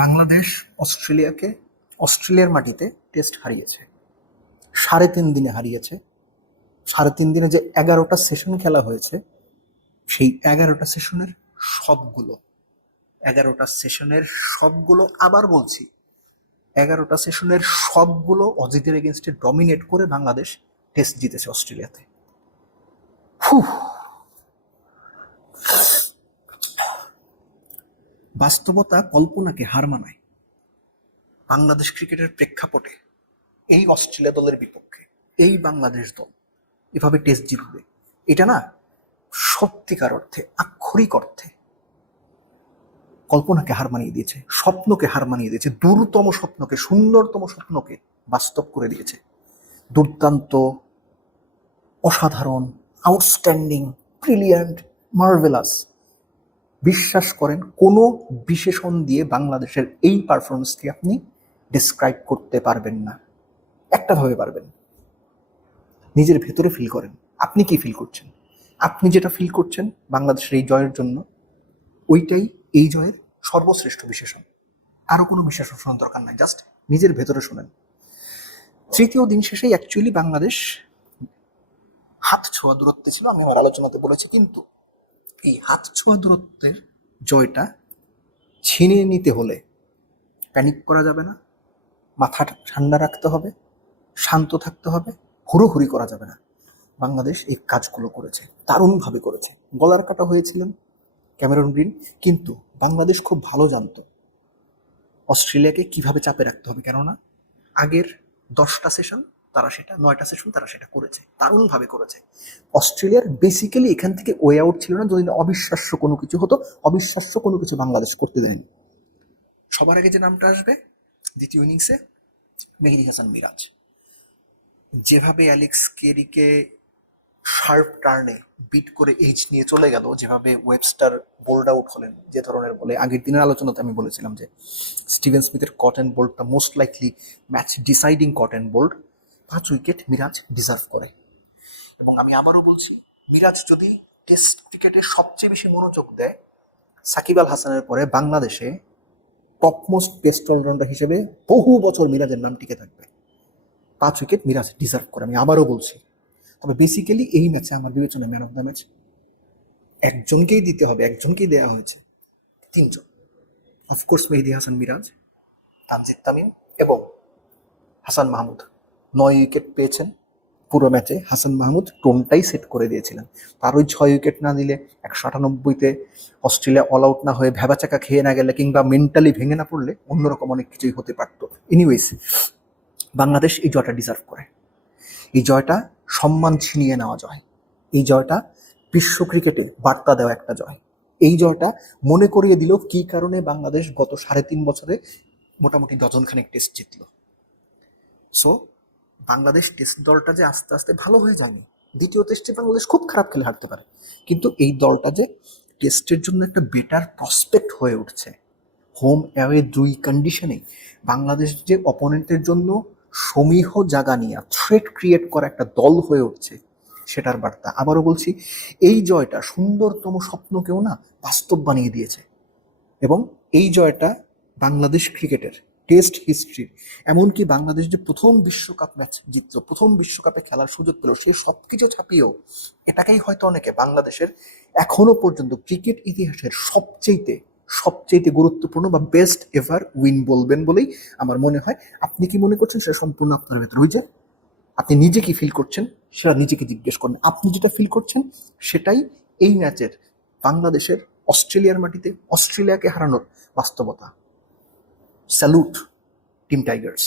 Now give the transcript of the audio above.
বাংলাদেশ অস্ট্রেলিয়ার মাটিতে টেস্ট হারিয়েছে। 3.5 দিনে হারিয়েছে। 3.5 দিনে যে 11টা সেশন খেলা হয়েছে, সেই সবগুলো 11টা সেশনের সবগুলো, আবার বলছি, 11টা সেশনের সবগুলো অজিতের এগেনস্টে ডমিনেট করে বাংলাদেশ টেস্ট জিতেছে অস্ট্রেলিয়াতে। হুহ, বাস্তবতা কল্পনাকে হার মানায়। বাংলাদেশ ক্রিকেটের প্রেক্ষাপটে এই অস্ট্রেলিয়া দলের বিপক্ষে এই বাংলাদেশ দল এভাবে টেস্ট জিতবে, এটা না সত্যিকার অর্থে, আক্ষরিক অর্থে কল্পনাকে হার মানিয়ে দিয়েছে, স্বপ্নকে হার মানিয়ে দিয়েছে, দূরতম স্বপ্নকে, সুন্দরতম স্বপ্নকে বাস্তব করে দিয়েছে। দুর্দান্ত, অসাধারণ, আউটস্ট্যান্ডিং, ব্রিলিয়ান্ট, মার্ভেলাস। বিশ্বাস করেন, কোনো বিশেষণ দিয়ে বাংলাদেশের এই পারফরমেন্সকে আপনি ডেসক্রাইব করতে পারবেন না। একটা ভাবে পারবেন, নিজের ভেতরে ফিল করেন। আপনি কি ফিল করছেন? আপনি যেটা ফিল করছেন বাংলাদেশের এই জয়ের জন্য, ওইটাই এই জয়ের সর্বশ্রেষ্ঠ বিশেষণ। আরো কোনো বিশেষণ শোনার দরকার নাই, জাস্ট নিজের ভেতরে শোনেন। তৃতীয় দিন শেষেই অ্যাকচুয়ালি বাংলাদেশ হাত ছোঁয়া দূরত্বে ছিল, আমি আমার আলোচনাতে বলেছি, কিন্তু এই হাত ছোঁয়া দূরত্বের জয়টা ছিনিয়ে নিতে হলে প্যানিক করা যাবে না, মাথাটা ঠান্ডা রাখতে হবে, শান্ত থাকতে হবে, হুড়োহুড়ি করা যাবে না। বাংলাদেশ এই কাজগুলো করেছে, দারুণভাবে করেছে। গলার কাটা হয়েছিলেন ক্যামেরন গ্রিন, কিন্তু বাংলাদেশ খুব ভালো জানতো অস্ট্রেলিয়াকে কিভাবে চাপে রাখতে হবে। কেননা আগের 10টা সেশন তারা সেটা, 9টা সেশন তারা সেটা করেছে, দারুণভাবে করেছে। অস্ট্রেলিয়ার বেসিক্যালি এখান থেকে ওয়ে আউট ছিল না, যদি না অবিশ্বাস্য কোনো কিছু হতো। অবিশ্বাস্য কোনো কিছু বাংলাদেশ করতে দেয়নি। সবার আগে যে নামটা আসবে দ্বিতীয় ইনিংসে, মেহেদী হাসান মিরাজ। যেভাবে অ্যালেক্স কেরিকে শার্প টার্নে বিট করে এইচ নিয়ে চলে গেল, যেভাবে ওয়েবস্টার বোল্ড আউট হলেন, যে ধরনের বলে, আগের দিনের আলোচনাতে আমি বলেছিলাম যে স্টিভেন স্মিথের কট অ্যান্ড বোল্ডটা most likely match deciding caught and bowled. 5 wicket Miraz deserve করে। এবং আমি আবারও বলছি, মিরাজ যদি টেস্ট ক্রিকেটে সবচেয়ে বেশি মনোযোগ দেয়, সাকিব আল হাসানের পরে বাংলাদেশে টপমোস্ট বেস্ট অলরাউন্ডার হিসেবে বহু বছর মিরাজের নাম টিকে থাকবে। 5 উইকেট মিরাজ ডিজার্ভ করে, আমি আবারও বলছি। তবে বেসিক্যালি এই ম্যাচে আমার বিবেচনায় ম্যান অফ দ্য ম্যাচ একজনকেই দিতে হবে, একজনকেই দেওয়া হয়েছে। 3জন, অফকোর্স মেহেদী হাসান মিরাজ, তানজিদ তামিম এবং হাসান মাহমুদ। 9 উইকেট পেয়েছেন পুরো ম্যাচে। হাসান মাহমুদ টোনটাই সেট করে দিয়েছিলেন। তার ওই 6 উইকেট না দিলে, 198তে অস্ট্রেলিয়া অল আউট না হয়ে ভেবাচাকা খেয়ে না গেলে, কিংবা মেন্টালি ভেঙে না পড়লে অন্যরকম অনেক কিছুই হতে পারত। এনিওয়েজ, বাংলাদেশ এই জয়টা ডিজার্ভ করে। এই জয়টা সম্মান ছিনিয়ে নেওয়া জয়। এই জয়টা বিশ্ব ক্রিকেটে বার্তা দেওয়া একটা জয়। এই জয়টা মনে করিয়ে দিল কি কারণে বাংলাদেশ গত 3.5 বছরে মোটামুটি ডজনখানেক টেস্ট জিতল। সো বাংলাদেশ টেস্ট দলটা যে আস্তে আস্তে ভালো হয়ে যায়নি, দ্বিতীয় টেস্টে বাংলাদেশ খুব খারাপ খেলে হারতে পারে, কিন্তু এই দলটা যে টেস্টের জন্য একটা বেটার প্রসপেক্ট হয়ে উঠছে। হোম অ্যাওয়ে 2 কন্ডিশনে বাংলাদেশ যে অপোনেন্টের জন্য সমীহ জায়গা নিয়ে থ্রেট ক্রিয়েট করা একটা দল হয়ে উঠছে, সেটার বার্তা। আবারও বলছি, এই জয়টা সুন্দরতম স্বপ্নকেও না বাস্তব বানিয়ে দিয়েছে। এবং এই জয়টা বাংলাদেশ ক্রিকেটের টেস্ট হিস্ট্রির, এমনকি বাংলাদেশ যে প্রথম বিশ্বকাপ ম্যাচ জিতল, প্রথম বিশ্বকাপে খেলার সুযোগ পেল, সে সব কিছু ছাপিয়েও এটাকেই হয়তো অনেকে বাংলাদেশের এখনো পর্যন্ত ক্রিকেট ইতিহাসের সবচেয়ে সবচেয়ে গুরুত্বপূর্ণ বা বেস্ট এভার উইন বলবেন বলেই আমার মনে হয়। আপনি কি মনে করছেন সেটা সম্পূর্ণ আপনার ভেতর। ওই যে আপনি নিজে কি ফিল করছেন সেটা নিজেকে জিজ্ঞেস করেন। আপনি যেটা ফিল করছেন সেটাই এই ম্যাচের বাংলাদেশের অস্ট্রেলিয়ার মাটিতে অস্ট্রেলিয়াকে হারানোর বাস্তবতা। Salute team Tigers.